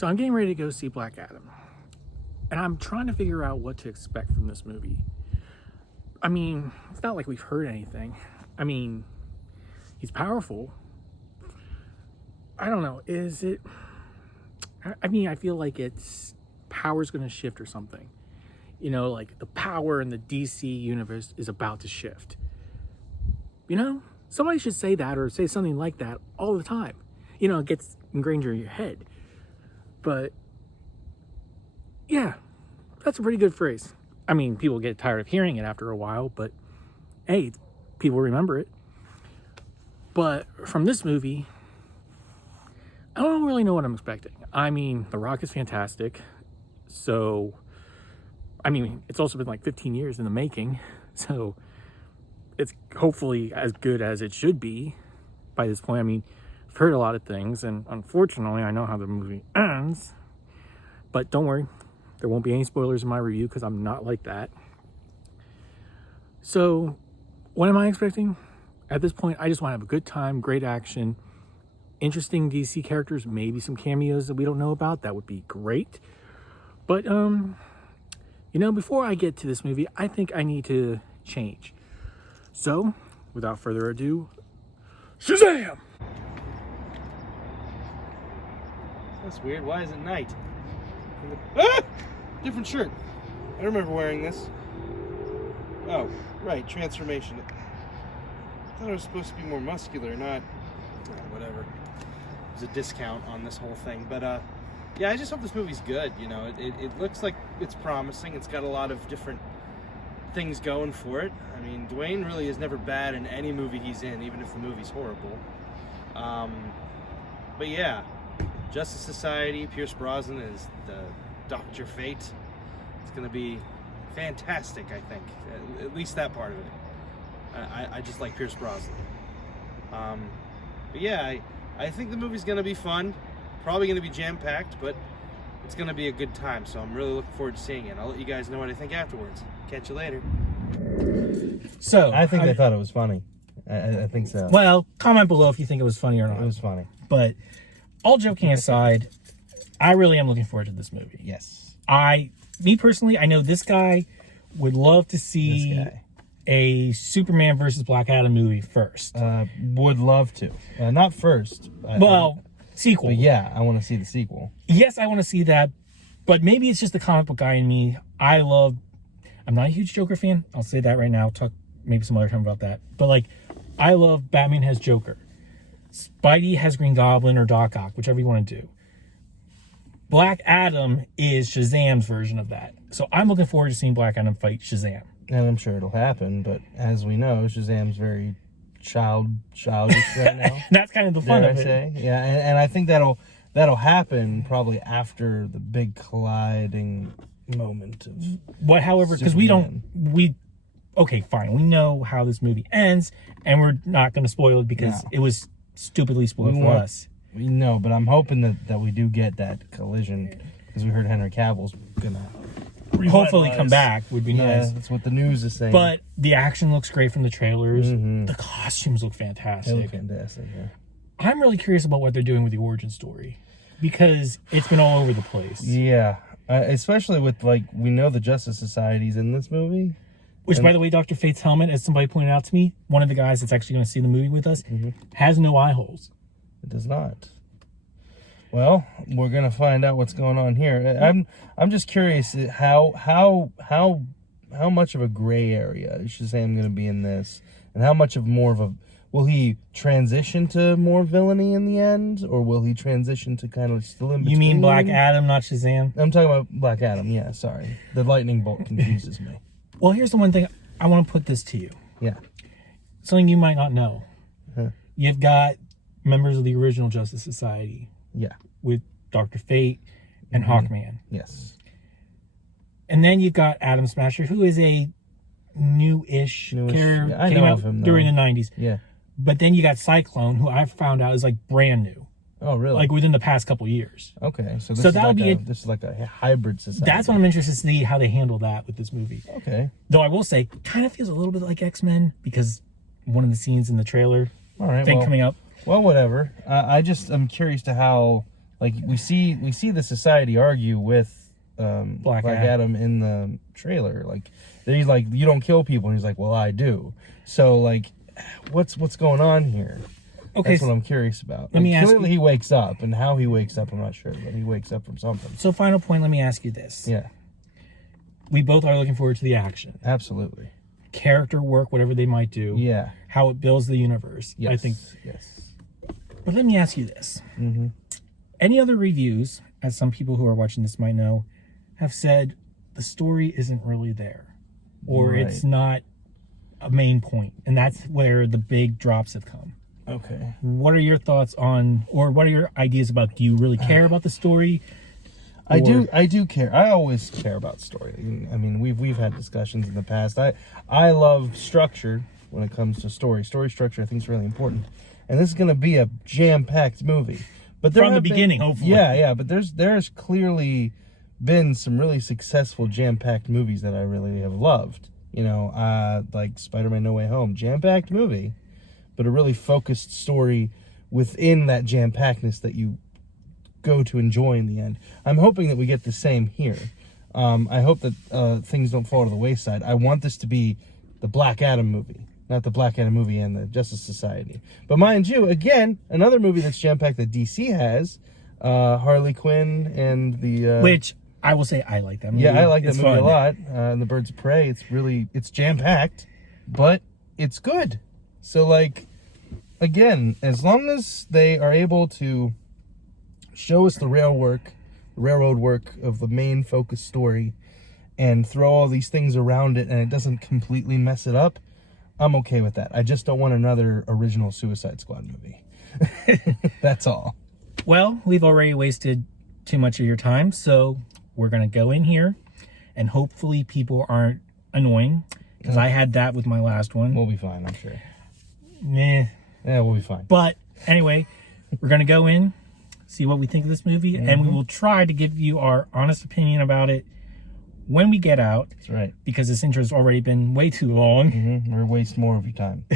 So I'm getting ready to go see Black Adam. And I'm trying to figure out what to expect from this movie. I mean, it's not like we've heard anything. I mean, he's powerful. I don't know. Is it... I mean, I feel like it's... power's going to shift or something. You know, like the power in the DC universe is about to shift. You know? Somebody should say that or say something like that all the time. You know, it gets ingrained in your head. But... yeah, that's a pretty good phrase. I mean, people get tired of hearing it after a while, but hey, people remember it. But from this movie, I don't really know what I'm expecting. I mean, The Rock is fantastic. So, I mean, it's also been like 15 years in the making. So, it's hopefully as good as it should be by this point. I mean, I've heard a lot of things, and unfortunately, I know how the movie ends. But don't worry. There won't be any spoilers in my review because I'm not like that. So, what am I expecting? At this point, I just want to have a good time, great action, interesting DC characters, maybe some cameos that we don't know about. That would be great. But, you know, before I get to this movie, I think I need to change. So, without further ado, Shazam! That's weird. Why is it night? Ah! Different shirt. I remember wearing this. Oh, right, transformation. I thought it was supposed to be more muscular, not... whatever. There's a discount on this whole thing. But, yeah, I just hope this movie's good, you know. It looks like it's promising. It's got a lot of different things going for it. I mean, Dwayne really is never bad in any movie he's in, even if the movie's horrible. But, yeah. Justice Society, Pierce Brosnan is the Dr. Fate. It's going to be fantastic, I think. At least that part of it. I just like Pierce Brosnan. But yeah, I think the movie's going to be fun. Probably going to be jam-packed, but it's going to be a good time. So I'm really looking forward to seeing it. I'll let you guys know what I think afterwards. Catch you later. So, I think they thought it was funny. I think so. Well, comment below if you think it was funny or not. It was funny. But all joking aside, I really am looking forward to this movie. Yes. Me personally, I know this guy would love to see a Superman versus Black Adam movie first. Would love to. Not first. Sequel. But yeah, I want to see the sequel. Yes, I want to see that. But maybe it's just the comic book guy in me. I'm not a huge Joker fan. I'll say that right now. I'll talk maybe some other time about that. But like, I love Batman has Joker. Spidey has Green Goblin or Doc Ock, whichever you want to do. Black Adam is Shazam's version of that. So I'm looking forward to seeing Black Adam fight Shazam. And I'm sure it'll happen, but as we know, Shazam's very childish right now. That's kind of the fun of it. Say. Yeah, and I think that'll happen probably after the big colliding moment of however, because okay, fine. We know how this movie ends, and we're not going to spoil it because it was stupidly spoiled for us. We know, but I'm hoping that we do get that collision because we heard Henry Cavill's gonna hopefully come back. Would be nice. Yeah, that's what the news is saying. But the action looks great from the trailers. The costumes look fantastic. They look fantastic, yeah. I'm really curious about what they're doing with the origin story because it's been all over the place. Yeah, especially with, like, we know the Justice Society's in this movie. Which, by the way, Dr. Fate's helmet, as somebody pointed out to me, one of the guys that's actually going to see the movie with us, has no eye holes. It does not. Well, we're gonna find out what's going on here. I'm just curious how much of a gray area is Shazam gonna be in this, and how much of more of a will he transition to more villainy in the end, or will he transition to kind of still in between? You mean Black Adam, not Shazam? I'm talking about Black Adam. Yeah, sorry, the lightning bolt confuses me. Well, here's the one thing I want to put this to you. Yeah, something you might not know. You've got members of the original Justice Society. Yeah. With Dr. Fate and Hawkman. Yes. And then you've got Atom Smasher, who is a new-ish character. Yeah, I know of him, during the 90s. Yeah. But then you got Cyclone, who I found out is like brand new. Oh, really? Like within the past couple years. Okay. So this is like a hybrid society. That's what I'm interested to see how they handle that with this movie. Okay. Though I will say, kind of feels a little bit like X-Men because one of the scenes in the trailer coming up. Well, whatever. I'm curious to how like we see the society argue with Black Adam in the trailer. Like he's like, you don't kill people, and he's like, well, I do. So like, what's going on here? Okay, that's what I'm curious about. Let me ask clearly, he wakes up, and how he wakes up, I'm not sure, but he wakes up from something. So, final point. Let me ask you this. Yeah, we both are looking forward to the action. Absolutely. Character work, whatever they might do. Yeah. How it builds the universe. Yes. I think. Yes. But let me ask you this. Mm-hmm. Any other reviews, as some people who are watching this might know, have said the story isn't really there, or it's not a main point, and that's where the big drops have come. Okay. What are your thoughts on, or what are your ideas about? Do you really care about the story? I do care. I always care about story. I mean, we've had discussions in the past. I love structure when it comes to story. Story structure, I think, is really important. And this is going to be a jam-packed movie. But from the beginning, hopefully. Yeah. But there's clearly been some really successful jam-packed movies that I really have loved. You know, like Spider-Man: No Way Home, jam-packed movie, but a really focused story within that jam-packedness that you go to enjoy in the end. I'm hoping that we get the same here. I hope that things don't fall to the wayside. I want this to be the Black Adam movie, not the Black Adam movie and the Justice Society. But mind you, again, another movie that's jam-packed that DC has, Harley Quinn and the... Which, I will say, I like that movie. Yeah, I like that movie a lot. And the Birds of Prey, it's jam-packed, but it's good. So, like, again, as long as they are able to show us the railroad work of the main focus story and throw all these things around it and it doesn't completely mess it up, I'm okay with that. I just don't want another original Suicide Squad movie. That's all. Well, we've already wasted too much of your time, so we're going to go in here and hopefully people aren't annoying, because I had that with my last one. We'll be fine, I'm sure. Meh. Yeah, we'll be fine. But anyway, we're going to go in, see what we think of this movie, and we will try to give you our honest opinion about it when we get out. That's right. Because this intro has already been way too long. We're wasting more of your time.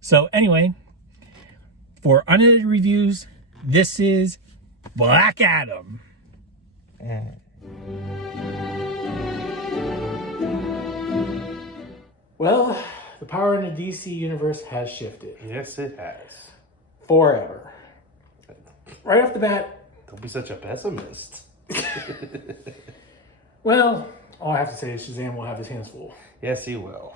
So anyway, for Unedited Reviews, this is Black Adam. Well, the power in the DC universe has shifted. Yes, it has. Forever. Right off the bat... Don't be such a pessimist. Well, all I have to say is Shazam will have his hands full. Yes, he will.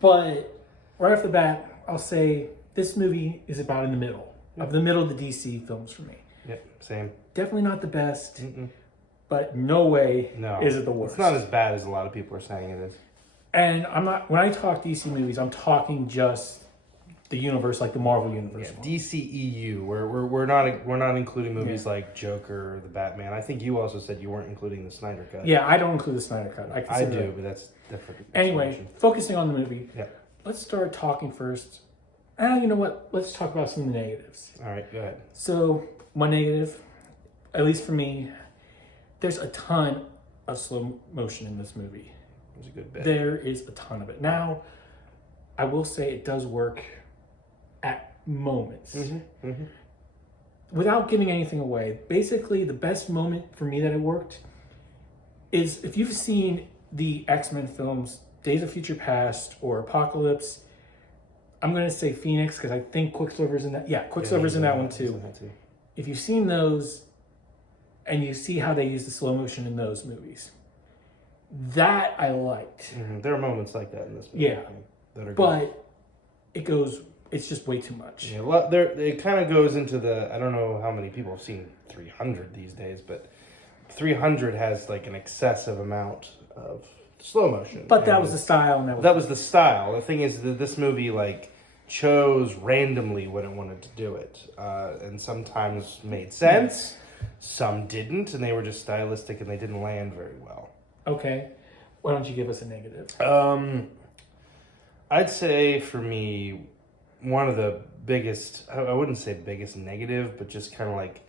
But right off the bat, I'll say this movie is about in the middle. Of the middle of the DC films for me. Yep, same. Definitely not the best, but no way is it the worst. It's not as bad as a lot of people are saying it is. And I'm not, when I talk DC movies, I'm talking just the universe, like the Marvel universe. Yeah, DCEU. We're not including movies like Joker or the Batman. I think you also said you weren't including the Snyder Cut. Yeah, I don't include the Snyder Cut. I do, but that's different. Anyway, focusing on the movie. Yeah. Let's start talking first. You know what? Let's talk about some of the negatives. All right, go ahead. So, my negative, at least for me, there's a ton of slow motion in this movie. There's a good bit. There is a ton of it. Now, I will say it does work at moments. Without giving anything away, basically the best moment for me that it worked is if you've seen the X-Men films, Days of Future Past or Apocalypse, I'm going to say Phoenix because I think Quicksilver's in that. Yeah, Quicksilver's in that one too. If you've seen those and you see how they use the slow motion in those movies, that I liked. There are moments like that in this movie. Yeah, that are good. but it's just way too much. Yeah, it kind of goes into the, I don't know how many people have seen 300 these days, but 300 has like an excessive amount of slow motion. But that was the style. And that was the style. The thing is that this movie like chose randomly when it wanted to do it. And sometimes made sense, some didn't, and they were just stylistic and they didn't land very well. Okay. Why don't you give us a negative? I'd say for me, one of the biggest, I wouldn't say biggest negative, but just kind of like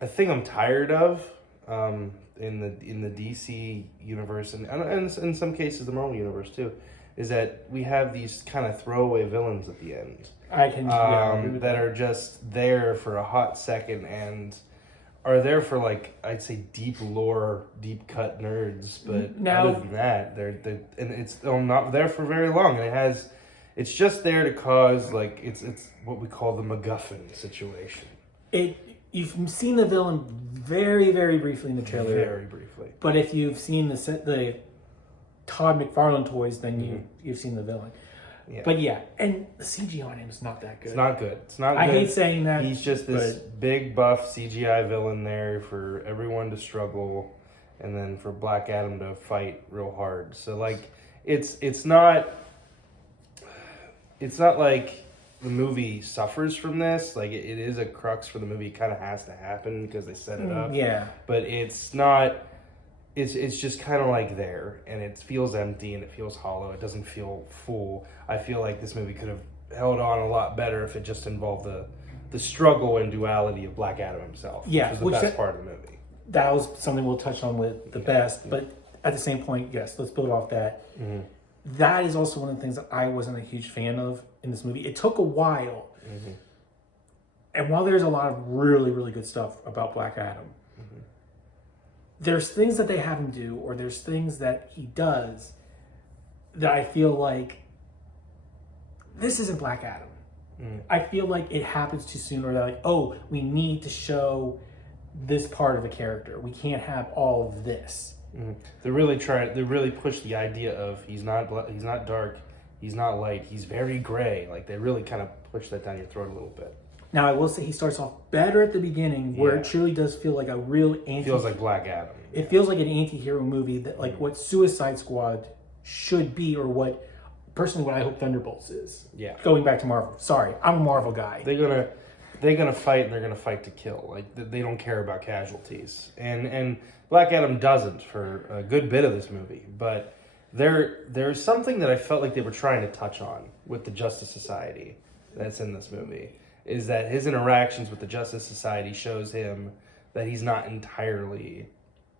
a thing I'm tired of in the DC universe and in some cases the Marvel universe too, is that we have these kind of throwaway villains at the end. I can agree with that are just there for a hot second and are there for like I'd say deep lore, deep cut nerds, but Now- other than that, they're and it's not there for very long, and it's just there to cause like it's what we call the MacGuffin situation. You've seen the villain very, very briefly in the trailer. Very briefly. But if you've seen the Todd McFarlane toys, then you've seen the villain. Yeah. But yeah, and the CG on him is not that good. It's not good. It's not good. I hate saying that. He's just this big buff CGI villain there for everyone to struggle, and then for Black Adam to fight real hard. So like, it's not like the movie suffers from this. Like it is a crux for the movie. It kind of has to happen because they set it up. Yeah. But it's not. It's just kind of like there, and it feels empty and it feels hollow. It doesn't feel full. I feel like this movie could have held on a lot better if it just involved the struggle and duality of Black Adam himself. Yeah, which was the best part of the movie. That was something we'll touch on with the best. But at the same point, yes, let's build off that. Mm-hmm. That is also one of the things that I wasn't a huge fan of in this movie. It took a while. Mm-hmm. And while there's a lot of really, really good stuff about Black Adam, there's things that they have him do, or there's things that he does that I feel like this isn't Black Adam. I feel like it happens too soon, or they're like, oh, we need to show this part of the character. We can't have all of this. They really push the idea of he's not dark, he's not light, he's very gray. Like they really kind of push that down your throat a little bit. Now, I will say he starts off better at the beginning, where it truly does feel like a real Feels like Black Adam. It feels like an anti-hero movie that, like, what Suicide Squad should be, or what I hope Thunderbolts is. Yeah. Going back to Marvel. Sorry, I'm a Marvel guy. They're gonna fight, and they're gonna fight to kill. Like they don't care about casualties, and Black Adam doesn't for a good bit of this movie. But there's something that I felt like they were trying to touch on with the Justice Society that's in this movie. Is that his interactions with the Justice Society shows him that he's not entirely...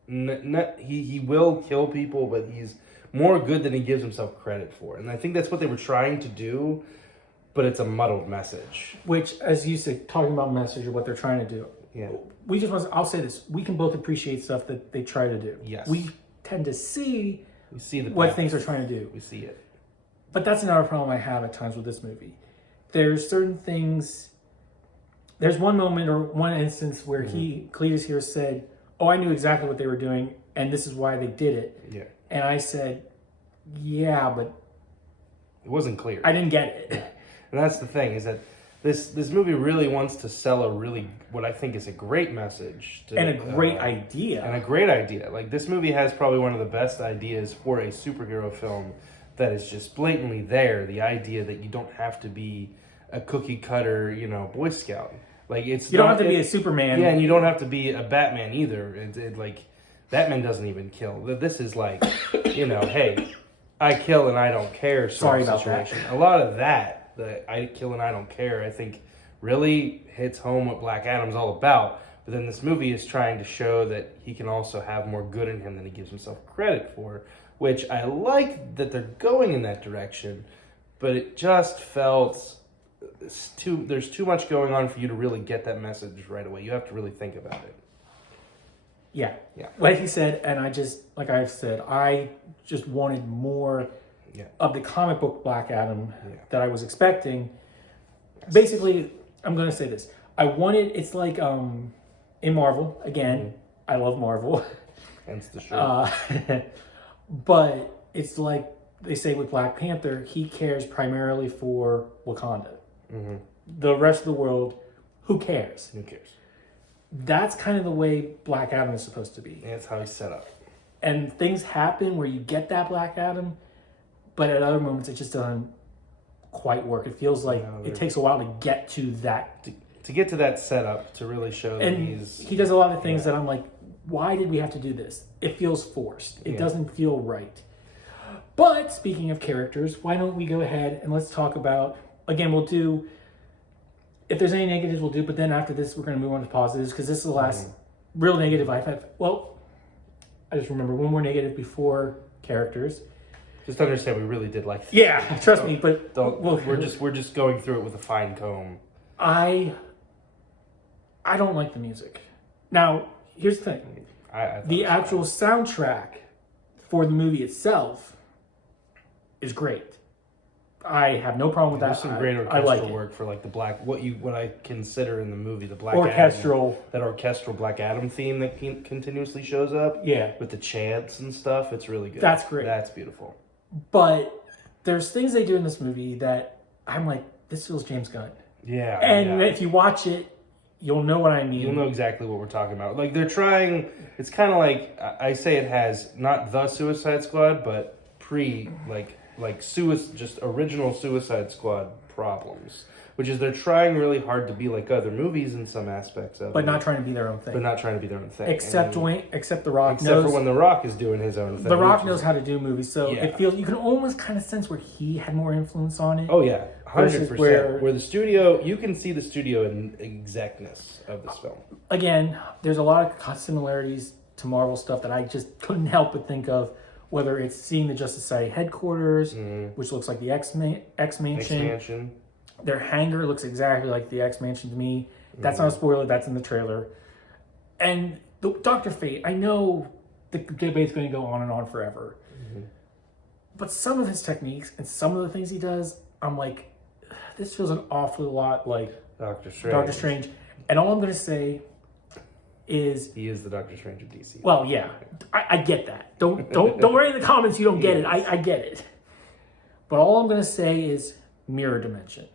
He will kill people, but he's more good than he gives himself credit for. And I think that's what they were trying to do, but it's a muddled message. Which, as you said, talking about message or what they're trying to do. Yeah. I'll say this. We can both appreciate stuff that they try to do. Yes. We tend to see the what path. things they're trying to do. We see it. But that's another problem I have at times with this movie. There's certain things... There's one moment or one instance where Cletus here said, oh, I knew exactly what they were doing, and this is why they did it. Yeah. And I said, yeah, but... It wasn't clear. I didn't get it. And that's the thing, is that this movie really wants to sell what I think is a great message. And a great idea. And a great idea. Like, this movie has probably one of the best ideas for a superhero film that is just blatantly there. The idea that you don't have to be a cookie cutter, Boy Scout. Like you don't have to be a Superman. Yeah, and you don't have to be a Batman either. Like Batman doesn't even kill. This is like, hey, I kill and I don't care sort of situation. A lot of that, the I kill and I don't care, I think really hits home what Black Adam's all about. But then this movie is trying to show that he can also have more good in him than he gives himself credit for, which I like that they're going in that direction, but it just felt... there's too much going on for you to really get that message right away. You have to really think about it. Yeah. Like he said, and I said, I just wanted more of the comic book Black Adam that I was expecting. Yes. Basically, I'm going to say this. It's like in Marvel, again, I love Marvel. Hence the show. But it's like they say with Black Panther, he cares primarily for Wakanda. Mm-hmm. The rest of the world, who cares? Who cares? That's kind of the way Black Adam is supposed to be. And that's how he's set up. And things happen where you get that Black Adam, but at other moments it just doesn't quite work. It feels like it takes a while to get to that. To get to that setup, to really show that he does a lot of things that I'm like, why did we have to do this? It feels forced. It doesn't feel right. But speaking of characters, why don't we go ahead and let's talk about... Again, we'll do, if there's any negatives, we'll do, but then after this, we're going to move on to positives, because this is the last real negative I've had. Well, I just remember one more negative before characters. Just understand, we really did like this. Yeah, trust me, but... We're just going through it with a fine comb. I don't like the music. Now, here's the thing. I The actual soundtrack for the movie itself is great. I have no problem with There's that. some great I orchestral like it. work for like the black what I consider in the movie the Black Orchestral. Adam, that orchestral Black Adam theme that continuously shows up. Yeah. With the chants and stuff, it's really good. That's great. That's beautiful. But there's things they do in this movie that I'm like, this feels James Gunn. Yeah. And yeah. if you watch it, you'll know what I mean. You'll know exactly what we're talking about. Like they're trying. It's kind of like I say it has not the Suicide Squad, but just original Suicide Squad problems, which is they're trying really hard to be like other movies in some aspects of but it, not trying to be their own thing. but not trying to be their own thing. Except And- The Rock except knows. for when The Rock is doing his own thing. The Rock which knows is- how to do movies, so Yeah. it feels you can almost kind of sense where he had more influence on it. Oh yeah, Versus 100%. Where the studio, you can see the studio in exactness of this film. Again, there's a lot of similarities to Marvel stuff that I just couldn't help but think of. Whether it's seeing the Justice Society headquarters, which looks like the X Mansion. Expansion. Their hangar looks exactly like the X Mansion to me. That's not a spoiler. That's in the trailer. And the Dr. Fate, I know the debate's going to go on and on forever. But some of his techniques and some of the things he does, I'm like, this feels an awful lot like Doctor Strange. Doctor Strange. And all I'm going to say is, He is the Doctor Strange of DC. well, yeah, I get that. Don't write in the comments you don't get it. I get it. But all I'm going to say is mirror dimension.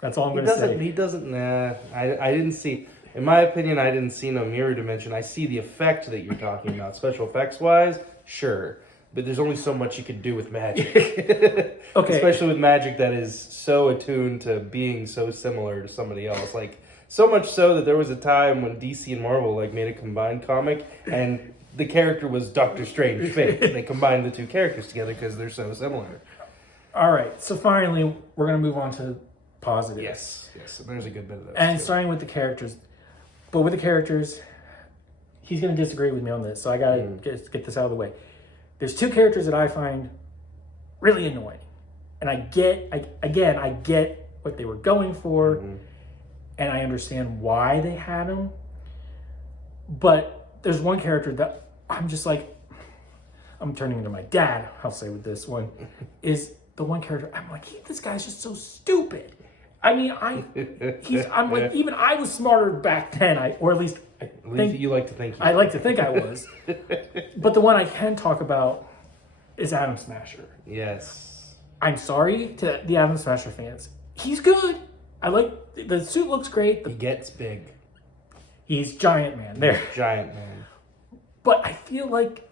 That's all I'm going to say. He doesn't. Nah, I didn't see. In my opinion, I didn't see no mirror dimension. I see the effect that you're talking about, special effects wise. Sure, but there's only so much you can do with magic. Okay. Especially with magic that is so attuned to being so similar to somebody else. Like so much so that there was a time when DC and Marvel like made a combined comic, and the character was Doctor Strange fake. They combined the two characters together because they're so similar. All right, so finally, we're going to move on to positives. Yes. So there's a good bit of those. And too. starting with the characters. But with the characters, he's going to disagree with me on this, so I got to get this out of the way. There's two characters that I find really annoying. And I get what they were going for, and I understand why they had them. But there's one character that I'm just like, I'm turning into my dad, I'll say with this one, is the one character, I'm like, this guy's just so stupid. I mean, I'm like, even I was smarter back then, or at least you like to think. I like to think I was. But the one I can talk about is Atom Smasher. Yes. I'm sorry to the Atom Smasher fans. He's good. I like, the suit looks great. He gets big. He's Giant Man there. Giant Man. But I feel like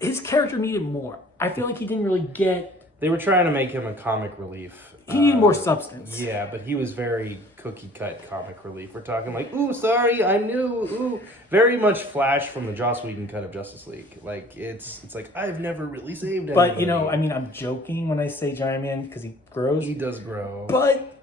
his character needed more. I feel like he didn't really get... They were trying to make him a comic relief. He needed more substance. Yeah, but he was very cookie-cut comic relief. We're talking like, ooh, sorry, I knew, ooh. Very much Flash from the Joss Whedon cut of Justice League. Like, it's like, I've never really saved anybody. But, you know, I mean, I'm joking when I say Giant Man because he grows. He does grow. But,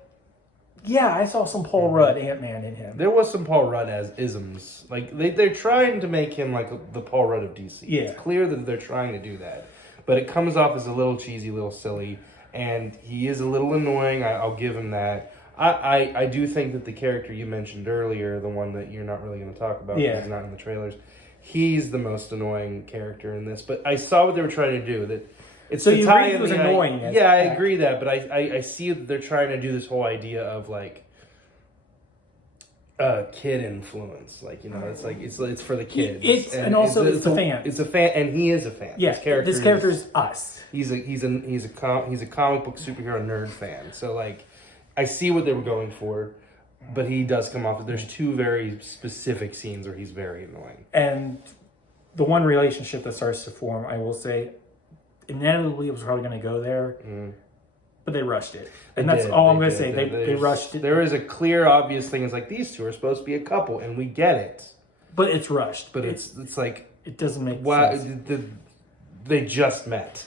yeah, I saw some Paul Rudd Ant-Man in him. There was some Paul Rudd as isms. Like, they're trying to make him like the Paul Rudd of DC. Yeah. It's clear that they're trying to do that. But it comes off as a little cheesy, a little silly. And he is a little annoying. I'll give him that. I do think that the character you mentioned earlier, the one that you're not really going to talk about because he's not in the trailers, he's the most annoying character in this. But I saw what they were trying to do. That it's So to you tie agree in he was the annoying? Yeah, I agree that. But I see that they're trying to do this whole idea of like kid influence. Like, you know, it's like it's for the kids. And also it's the fans. It's a fan, and he is a fan. Yeah, this character is us. He's a comic book superhero nerd fan. So like, I see what they were going for, but he does come off. There's two very specific scenes where he's very annoying. And the one relationship that starts to form, I will say, inevitably it was probably going to go there, but they rushed it, and that's all I'm going to say. They rushed it. There is a clear, obvious thing. It's like these two are supposed to be a couple, and we get it, but it's rushed. but it's like it doesn't make sense. They just met.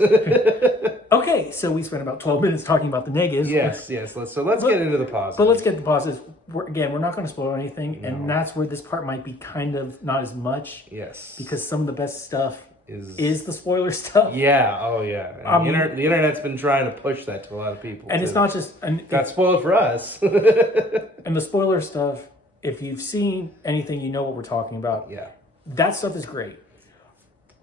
Okay, so we spent about 12 minutes talking about the negatives. Yes. Let's get into the positives. But let's get the positives. We're not going to spoil anything, and that's where this part might be kind of not as much. Yes. Because some of the best stuff is the spoiler stuff. Yeah. Oh, yeah. And the internet's been trying to push that to a lot of people. And it's not just... got spoiled for us. And the spoiler stuff if you've seen anything, you know what we're talking about. Yeah. That stuff is great.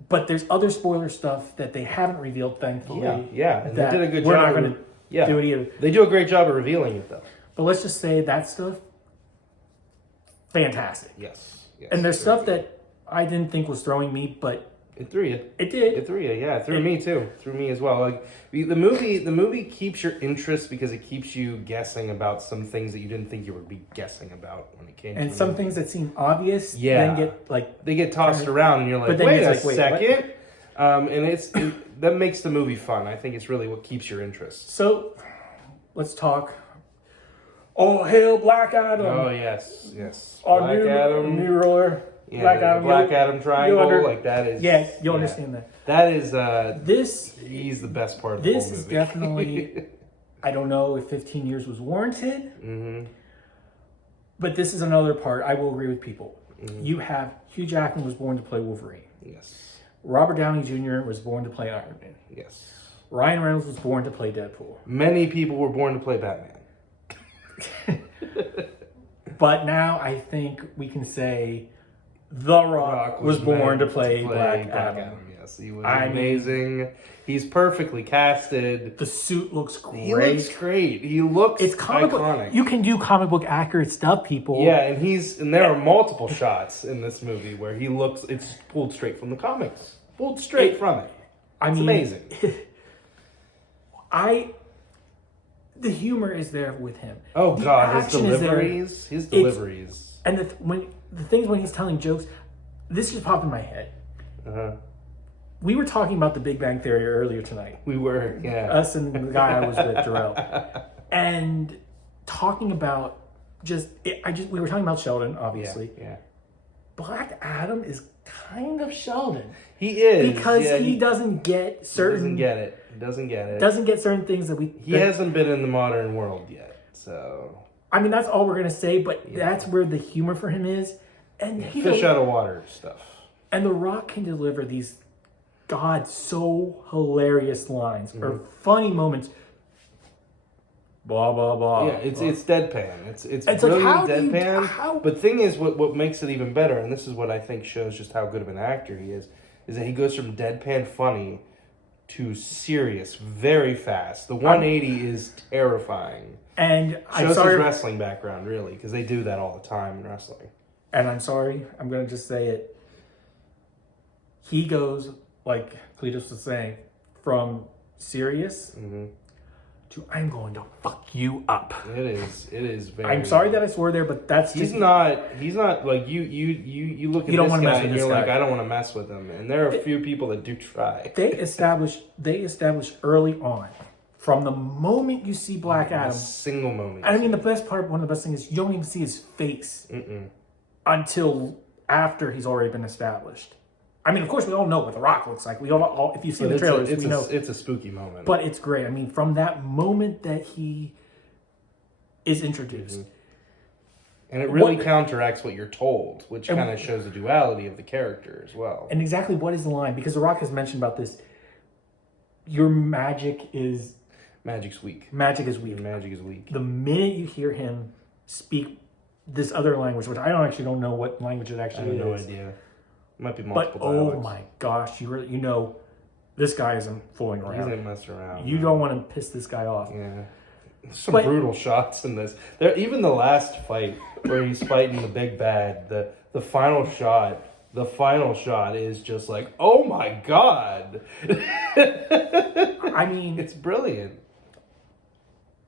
But there's other spoiler stuff that they haven't revealed, thankfully. Yeah. And they that did a good we're job. not going to do it either. They do a great job of revealing it, though. But let's just say that stuff, fantastic. Yes. And there's stuff that I didn't think was throwing me, but it threw you. It did. It threw you. Yeah, it threw me too. Threw me as well. Like the movie keeps your interest because it keeps you guessing about some things that you didn't think you would be guessing about when it came. And to some movie. things that seem obvious, Yeah. then get they get tossed around, and you're like, but then wait it's a like, second. And that makes the movie fun. I think it's really what keeps your interest. So, let's talk. All hail Black Adam! Oh yes. Our Black Adam, new ruler. yeah, Black Adam, Black Adam triangle, like that is. Yeah, you'll understand that. That is This. He's the best part of the whole movie. This is definitely. I don't know if 15 years was warranted. Mm-hmm. But this is another part. I will agree with people. Mm-hmm. You have Hugh Jackman was born to play Wolverine. Yes. Robert Downey Jr. was born to play Iron Man. Yes. Ryan Reynolds was born to play Deadpool. Many people were born to play Batman. But now I think we can say The Rock was born to play Black Adam. Yes, he was amazing. He's perfectly casted. The suit looks great. He looks great. He looks it's comic iconic. book. You can do comic book accurate stuff, people. Yeah, and there are multiple shots in this movie where he looks. It's pulled straight from the comics. Pulled straight from it. It's amazing. The humor is there with him. Oh the God, his deliveries. deliveries. And the things when he's telling jokes, this just popped in my head. Uh-huh. We were talking about the Big Bang Theory earlier tonight. We were, yeah. Us and the guy I was with, Jarrell, and talking about we were talking about Sheldon, obviously. Yeah. Black Adam is kind of Sheldon. He is because he doesn't get certain. He doesn't get it. Doesn't get certain things that we. He hasn't been in the modern world yet, so. I mean, that's all we're gonna say, but that's where the humor for him is, and fish out of water stuff. And The Rock can deliver these, so hilarious lines or funny moments. Blah blah blah. Yeah, it's deadpan. It's brilliant like deadpan. But thing is, what makes it even better, and this is what I think shows just how good of an actor he is that he goes from deadpan funny to serious very fast. The 180 is terrifying. And shows his wrestling background really, because they do that all the time in wrestling. And I'm sorry, I'm gonna just say it. He goes, like Cletus was saying, from serious to I'm going to fuck you up. It is very. I'm sorry that I swore there, but that's he's not like you look at this guy and you're like, I don't want to mess with him. And there are a few people that do try. They establish early on, from the moment you see Black Adam, a single moment. I mean, the best part, one of the best things is you don't even see his face until after he's already been established. I mean, of course, we all know what The Rock looks like. We all if you've seen the trailers, we know. It's a spooky moment. But it's great. I mean, from that moment that he is introduced. And it really counteracts what you're told, which kind of shows the duality of the character as well. And exactly what is the line? Because The Rock has mentioned about this. Your magic is... Magic's weak. Magic is weak. Your magic is weak. The minute you hear him speak this other language, which I don't know what language it actually is. I have no idea. Might be multiple dialects. Oh my gosh, you know, this guy isn't fooling around. He doesn't mess around. You don't want to piss this guy off. Yeah. Some brutal shots in this. Even the last fight where he's fighting the big bad, the final shot is just like, oh my God. I mean, it's brilliant.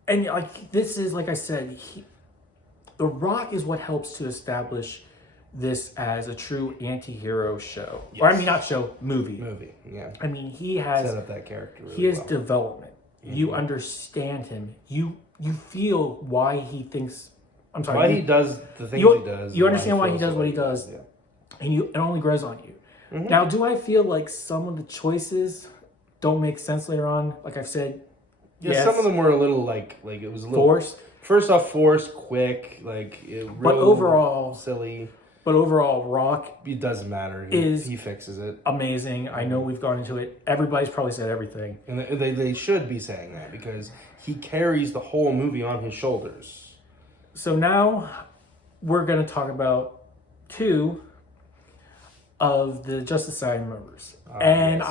And like this is, like I said, The Rock is what helps to establish this as a true anti-hero show. Yes. Or I mean, not show, movie. Movie, yeah. I mean, he has set up that character really he has development. You understand him. You feel why he thinks. I'm sorry. Why he does the things he does. You understand why he does what he does, and it only grows on you. Now, do I feel like some of the choices don't make sense later on? Like I've said, yes. Some of them were a little like it was a little forced. First off, forced, quick, but overall silly. But overall, Rock... It doesn't matter. He fixes it. Amazing. I know we've gone into it. Everybody's probably said everything. And they should be saying that because he carries the whole movie on his shoulders. So now, we're going to talk about 2 of the Justice Society members. And yes.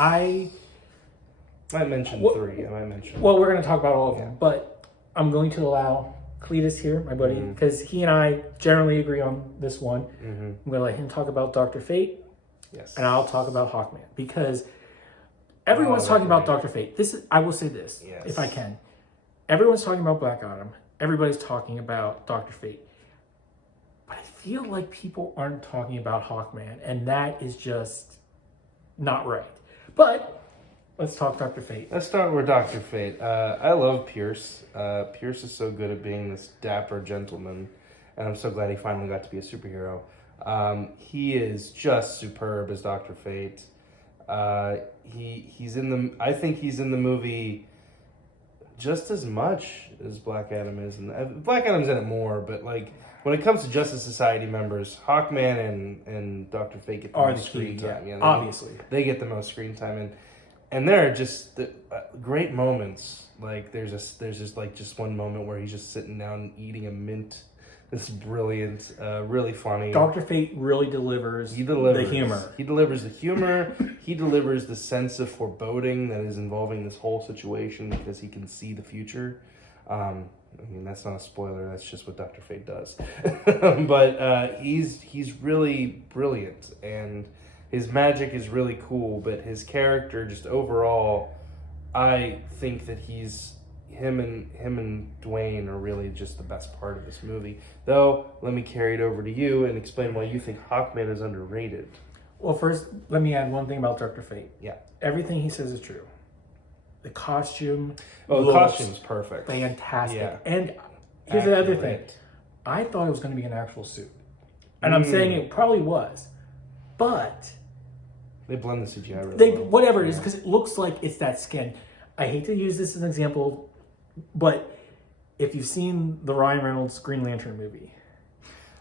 I mentioned 3. I might mention. Well, we're going to talk about all of them, but I'm going to allow Cletus here, my buddy, because he and I generally agree on this one. I'm going to let him talk about Dr. Fate, and I'll talk about Hawkman, because everyone's talking about Dr. Fate. I will say this, if I can. Everyone's talking about Black Adam. Everybody's talking about Dr. Fate. But I feel like people aren't talking about Hawkman, and that is just not right. But let's talk Dr. Fate. Let's start with Dr. Fate. I love Pierce. Pierce is so good at being this dapper gentleman, and I'm so glad he finally got to be a superhero. He is just superb as Dr. Fate. I think he's in the movie just as much as Black Adam is, and Black Adam's in it more. But like when it comes to Justice Society members, Hawkman and Dr. Fate get the most screen time. Yeah, obviously, they get the most screen time, and there are just great moments. Like there's just one moment where he's just sitting down eating a mint. It's brilliant, really funny. Dr. Fate really delivers. He delivers the humor. He delivers the humor. He delivers the sense of foreboding that is involving this whole situation because he can see the future. I mean, that's not a spoiler. That's just what Dr. Fate does. But he's really brilliant, and his magic is really cool. But his character, just overall, I think that him and Dwayne are really just the best part of this movie. Though, let me carry it over to you and explain why you think Hawkman is underrated. Well, first, let me add one thing about Dr. Fate. Yeah. Everything he says is true. The costume. The costume's perfect. Fantastic. Yeah. And here's the other thing. I thought it was going to be an actual suit. And I'm saying it probably was. But they blend the CGI really well. Whatever it is, because it looks like it's that skin. I hate to use this as an example, but if you've seen the Ryan Reynolds Green Lantern movie.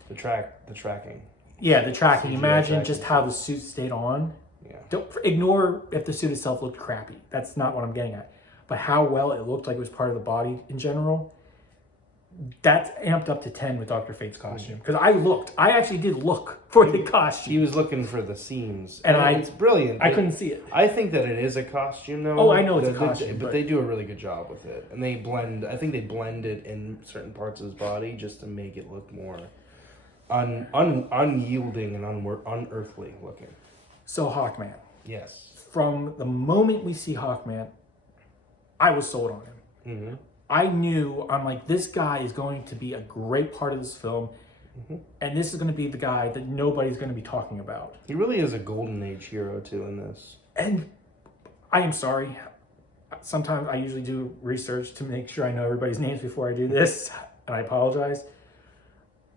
The tracking. Yeah, the tracking. CGI Imagine tracking. just how the suit stayed on. Yeah. Don't ignore if the suit itself looked crappy. That's not what I'm getting at. But how well it looked like it was part of the body in general, that's amped up to 10 with Dr. Fate's costume. Because I actually did look for the costume. He was looking for the seams. And it's brilliant. I couldn't see it. I think that it is a costume though. Oh, I know it's a costume. But they do a really good job with it. And I think they blend it in certain parts of his body just to make it look more unyielding and unearthly looking. So Hawkman. Yes. From the moment we see Hawkman, I was sold on him. Mm-hmm. I knew, I'm like, this guy is going to be a great part of this film. Mm-hmm. And this is going to be the guy that nobody's going to be talking about. He really is a golden age hero too in this. And I am sorry. Sometimes I usually do research to make sure I know everybody's names before I do this. And I apologize.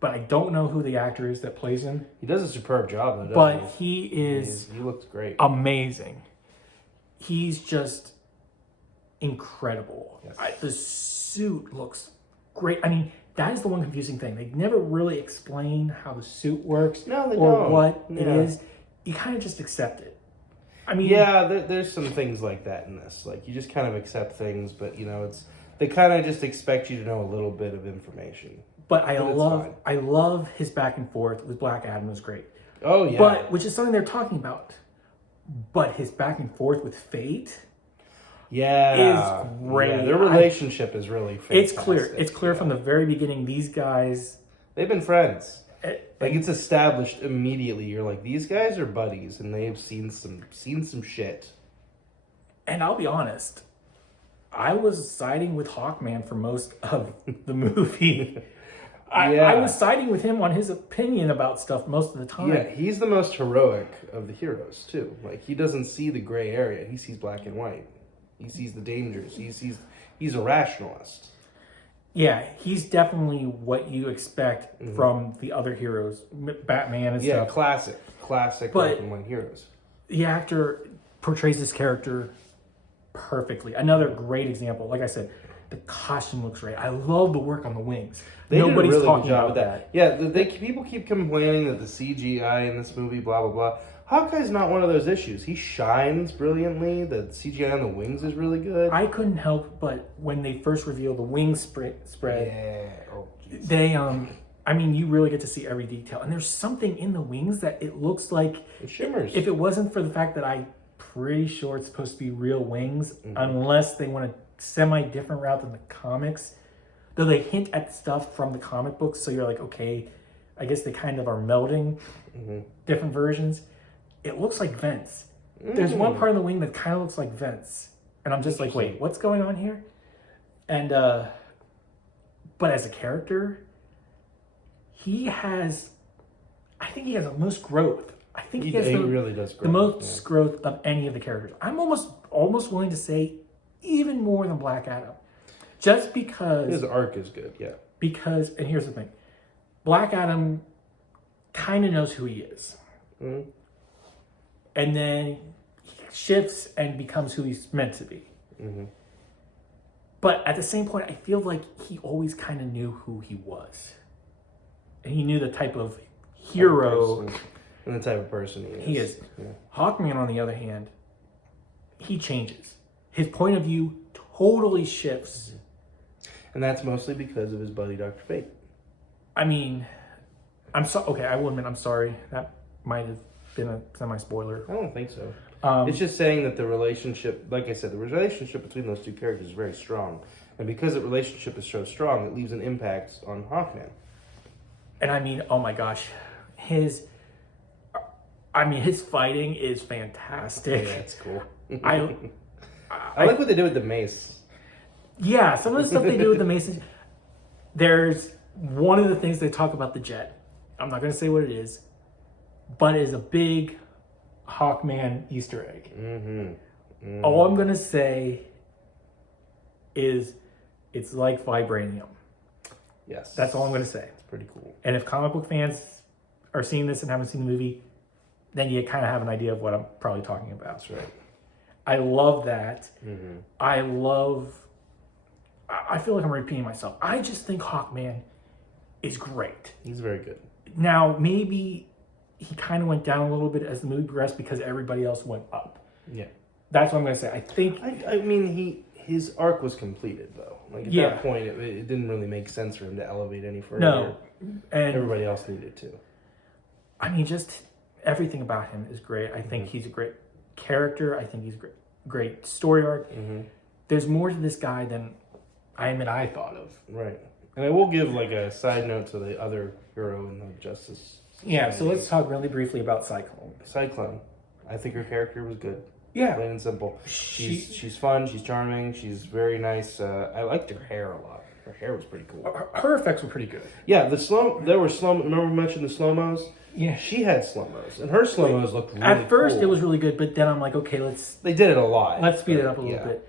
But I don't know who the actor is that plays him. He does a superb job though, but he looks great. Amazing. He's just incredible. Yes. The suit looks great. I mean, that is the one confusing thing. They never really explain how the suit works or what it is. You kind of just accept it. I mean, yeah, there's some things like that in this. Like you just kind of accept things, but they kind of just expect you to know a little bit of information. But I love his back and forth with Black Adam was great. Oh yeah. But which is something they're talking about. But his back and forth with Fate. Yeah, is great. Yeah, their relationship is really fantastic. It's clear from the very beginning. These guys, they've been friends. Like it's established immediately. You're like, these guys are buddies, and they've seen some shit. And I'll be honest, I was siding with Hawkman for most of the movie. I was siding with him on his opinion about stuff most of the time. Yeah, he's the most heroic of the heroes too. Like he doesn't see the gray area; he sees black and white. He sees the dangers. He's a rationalist. Yeah, he's definitely what you expect from the other heroes, Batman and stuff. Yeah, classic black and white heroes. The actor portrays this character perfectly. Another great example. Like I said, the costume looks great. I love the work on the wings. Nobody's did a really talking good job about that. Yeah, people keep complaining that the CGI in this movie, blah blah blah. Hawkeye's not one of those issues. He shines brilliantly. The CGI on the wings is really good. I couldn't help but when they first revealed the wing spread, yeah. Oh, they I mean, you really get to see every detail. And there's something in the wings that it looks like... It shimmers. If it wasn't for the fact that I'm pretty sure it's supposed to be real wings, unless they went a semi-different route than the comics. Though they hint at stuff from the comic books, so you're like, okay, I guess they kind of are melding different versions. It looks like vents. There's one part of the wing that kind of looks like vents. And I'm just like, wait, what's going on here? And, but as a character, I think he has the most growth. I think he has really does grow. The most growth of any of the characters. I'm almost willing to say even more than Black Adam. Just because... His arc is good, yeah. Because, and here's the thing. Black Adam kind of knows who he is. And then he shifts and becomes who he's meant to be. But at the same point, I feel like he always kind of knew who he was. And he knew the type of hero... And the type of person he is. Yeah. Hawkman, on the other hand, he changes. His point of view totally shifts. And that's mostly because of his buddy, Dr. Fate. I mean, okay, I will admit, I'm sorry. That might have been a semi-spoiler. I don't think so. It's just saying that the relationship, like I said, the relationship between those two characters is very strong. And because the relationship is so strong, it leaves an impact on Hawkman. And I mean, oh my gosh, his fighting is fantastic. Yeah, it's cool. I like what they do with the mace. Yeah, some of the stuff they do with the mace. There's one of the things they talk about the jet. I'm not going to say what it is, but it is a big Hawkman Easter egg. All I'm going to say is it's like vibranium. Yes. That's all I'm going to say. It's pretty cool. And if comic book fans are seeing this and haven't seen the movie, then you kind of have an idea of what I'm probably talking about. That's right. I love that. I feel like I'm repeating myself. I just think Hawkman is great. He's very good. Now, maybe he kind of went down a little bit as the movie progressed because everybody else went up. Yeah. That's what I'm going to say. I think... I mean, his arc was completed, though. Like, at that point, it didn't really make sense for him to elevate any further. No. And everybody else needed to. I mean, just everything about him is great. I think he's a great character. I think he's a great story arc. There's more to this guy than I thought of. Right. And I will give, like, a side note to the other hero in the Justice Society. Yeah, so let's talk really briefly about Cyclone. Cyclone. I think her character was good. Yeah. Plain and simple. She's fun, she's charming, she's very nice. I liked her hair a lot. Her hair was pretty cool. Her effects were pretty good. Yeah, there were remember we mentioned the slow-mos? Yeah. She had slow-mos, and her slow-mos looked really At first, cool. it was really good, but then I'm like, okay, They did it a lot. Let's speed it up a little bit.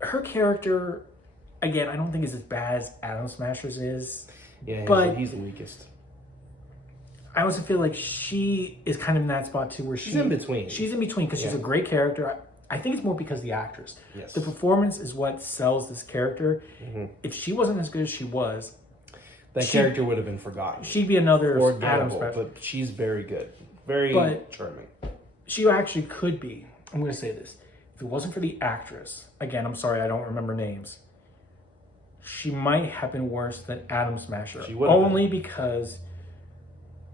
Her character, again, I don't think is as bad as Atom Smasher's is. Yeah, but he's the weakest. I also feel like she is kind of in that spot, too, where she's in between. She's in between because she's a great character. I think it's more because of the actress. Yes. The performance is what sells this character. If she wasn't as good as she was, that character would have been forgotten. She'd be another Atom Smasher. But she's very good. Very charming. She actually could be. I'm going to say this. If it wasn't for the actress, again, I'm sorry, I don't remember names. She might have been worse than Atom Smasher. She would have only because,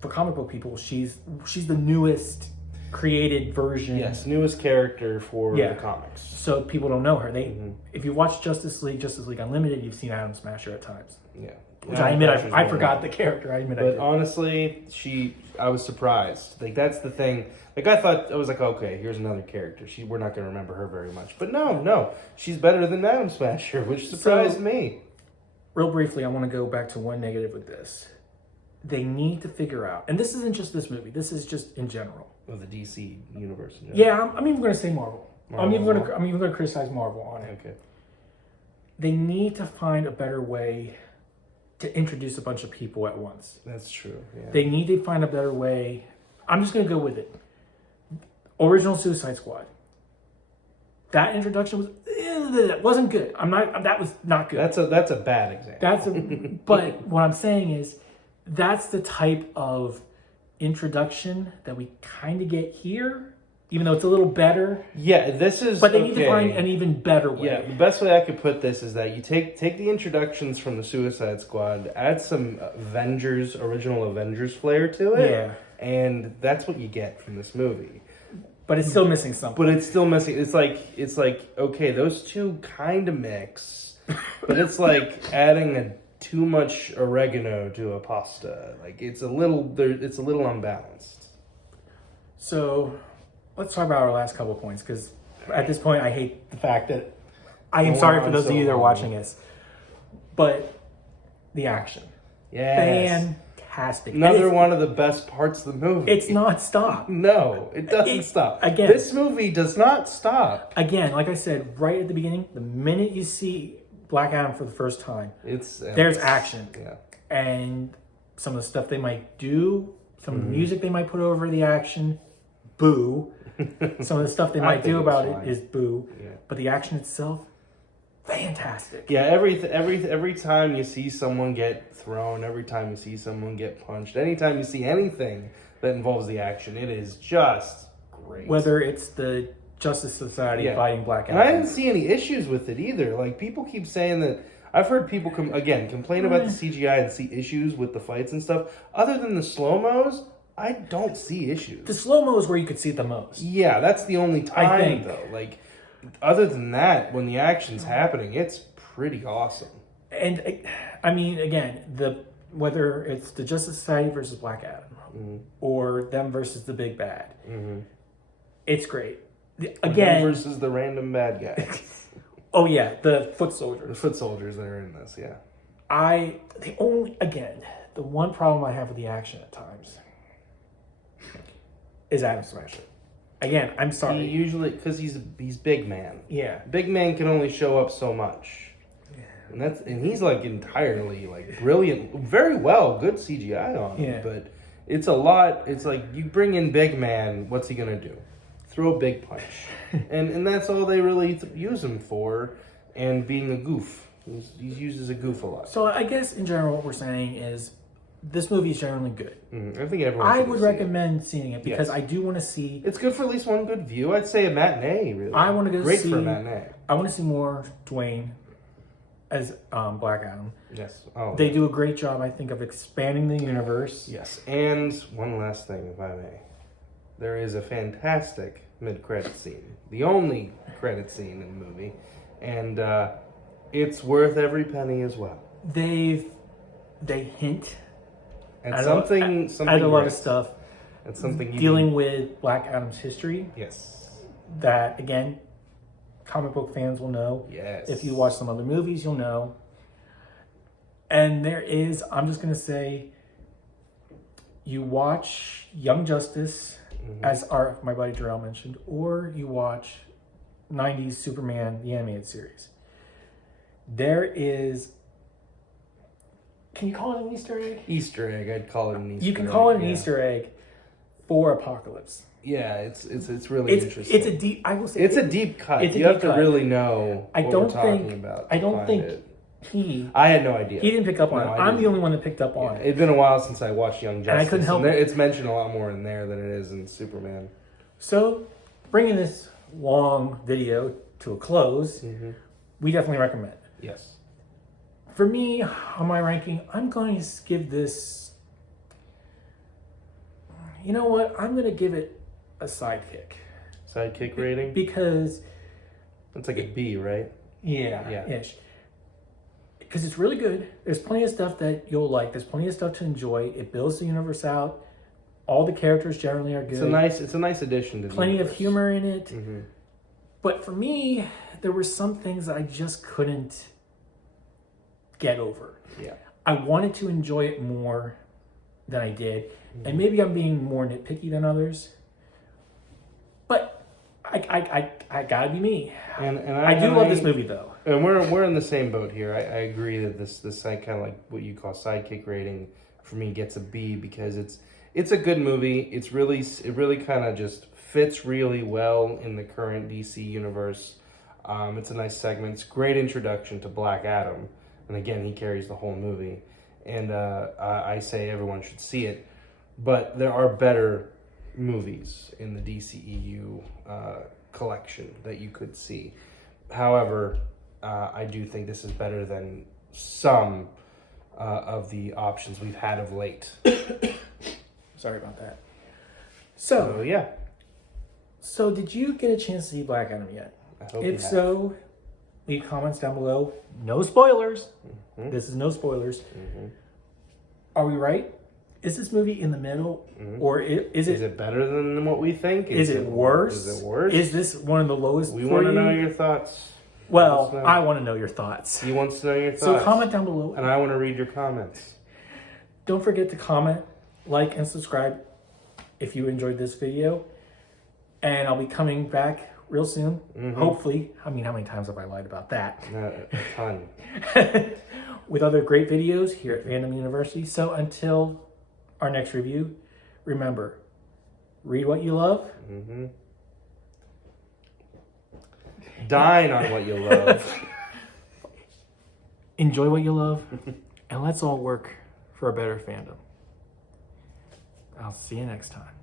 for comic book people, she's the newest created version. Yes, newest character for the comics. So people don't know her. If you watch Justice League Unlimited, you've seen Atom Smasher at times. Yeah. Which I admit, I forgot the character. I admit, but honestly, I was surprised. Like, that's the thing. Like, I was like, okay, here's another character. We're not going to remember her very much. But no, she's better than Atom Smasher, which surprised me. Real briefly, I want to go back to one negative with this. They need to figure out, and this isn't just this movie. This is just in general. Of the DC universe. Yeah, I'm even going to say Marvel. I'm even going to criticize Marvel on it. Okay. They need to find a better way to introduce a bunch of people at once. That's true. Yeah. They need to find a better way. I'm just going to go with it. Original Suicide Squad. That introduction wasn't good. That was not good. That's a bad example. But what I'm saying is that's the type of introduction that we kind of get here even though it's a little better. Yeah, this is. But they need okay. to find an even better way. Yeah, the best way I could put this is that you take the introductions from the Suicide Squad, add some original Avengers flair to it, Yeah. and that's what you get from this movie. But it's still missing something. But it's still missing. It's like okay, those two kind of mix, but it's like adding too much oregano to a pasta. Like it's a little unbalanced. So let's talk about our last couple of points, because at this point I hate the fact that I am sorry for those of you that are watching this, but the action, fantastic. Another one of the best parts of the movie. It's not stop. No, it doesn't stop. Again, this movie does not stop. Again, like I said right at the beginning, the minute you see Black Adam for the first time, there's action. Yeah. And some of the stuff they might do, some of the music they might put over the action, boo. Some of the stuff they might do about it is boo. Yeah. But the action itself, fantastic. Yeah, every time you see someone get thrown, every time you see someone get punched, anytime you see anything that involves the action, it is just great. Whether it's the Justice Society fighting Black Adam. And I didn't see any issues with it either. Like, people keep saying that. I've heard people complain about the CGI and see issues with the fights and stuff. Other than the slow-mos, I don't see issues. The slow-mo is where you could see it the most. Yeah, that's the only time, though. Like, other than that, when the action's happening, it's pretty awesome. And, I mean, again, whether it's the Justice Society versus Black Adam, or them versus the Big Bad, it's great. Again, them versus the random bad guy. Oh yeah, the foot soldiers. The foot soldiers that are in this, yeah. The one problem I have with the action at times is Adam Smasher. Again, I'm sorry. He usually, because he's big man. Yeah. Big man can only show up so much. Yeah. And he's like entirely like brilliant, very well, good CGI on him. Yeah. But it's a lot. It's like you bring in big man, what's he gonna do? Throw a big punch. and that's all they really use him for, and being a goof. He's used as a goof a lot. So I guess in general what we're saying is this movie is generally good. I think everyone I would recommend seeing it because I do want to see... It's good for at least one good view. I'd say a matinee, really. I want to go Great see... for a matinee. I want to see more Dwayne as Black Adam. Yes. Oh, they do a great job, I think, of expanding the universe. Yes. And one last thing, if I may. There is a fantastic mid-credit scene. The only credit scene in the movie. And it's worth every penny as well. They hint at something a lot of stuff. That's something dealing with Black Adam's history. Yes. That, again, comic book fans will know. Yes. If you watch some other movies, you'll know. And there is, I'm just going to say, you watch Young Justice, as my buddy Jarrell mentioned, or you watch 90s Superman, the animated series. There is... Can you call it an Easter egg? Easter egg, I'd call it an Easter egg. You can call it an Easter egg for Apocalypse. Yeah, it's really interesting. It's a deep. I will say it's a deep cut. You have to really know what we're talking about. I don't think I had no idea. He didn't pick up on it. I'm the only one that picked up on it. It's been a while since I watched Young Justice. And I couldn't help it. It's mentioned a lot more in there than it is in Superman. So, bringing this long video to a close, we definitely recommend it. Yes. For me, on my ranking, I'm going to give this... You know what? I'm going to give it a sidekick. Sidekick rating? Because... It's like a B, right? Yeah. Ish. Because it's really good. There's plenty of stuff that you'll like. There's plenty of stuff to enjoy. It builds the universe out. All the characters generally are good. It's a nice addition to the Plenty universe. of humor in it. But for me, there were some things that I just couldn't get over. Yeah. I wanted to enjoy it more than I did. And maybe I'm being more nitpicky than others. But I gotta be me. And I do love this movie though. And we're in the same boat here. I agree that this kind of like what you call sidekick rating for me gets a B because it's a good movie. It really kind of just fits really well in the current DC universe. It's a nice segment. It's a great introduction to Black Adam. And again, he carries the whole movie. And I say everyone should see it. But there are better movies in the DCEU collection that you could see. However, I do think this is better than some of the options we've had of late. Sorry about that. So yeah, So did you get a chance to see Black Adam yet? I hope you If have. so, leave comments down below. No spoilers. This is no spoilers. Are we right? Is this movie in the middle, or is Is it better than what we think? Is it worse? Is it worse? Is this one of the lowest? We for want to you? know your thoughts. Well, Let us know. I want to know your thoughts. He wants to know your thoughts. So comment down below. And I want to read your comments. Don't forget to comment, like, and subscribe if you enjoyed this video. And I'll be coming back real soon. Hopefully. I mean, how many times have I lied about that? A ton. With other great videos here at Random University. So until our next review, remember, read what you love. Dine on what you love. Enjoy what you love. And let's all work for a better fandom. I'll see you next time.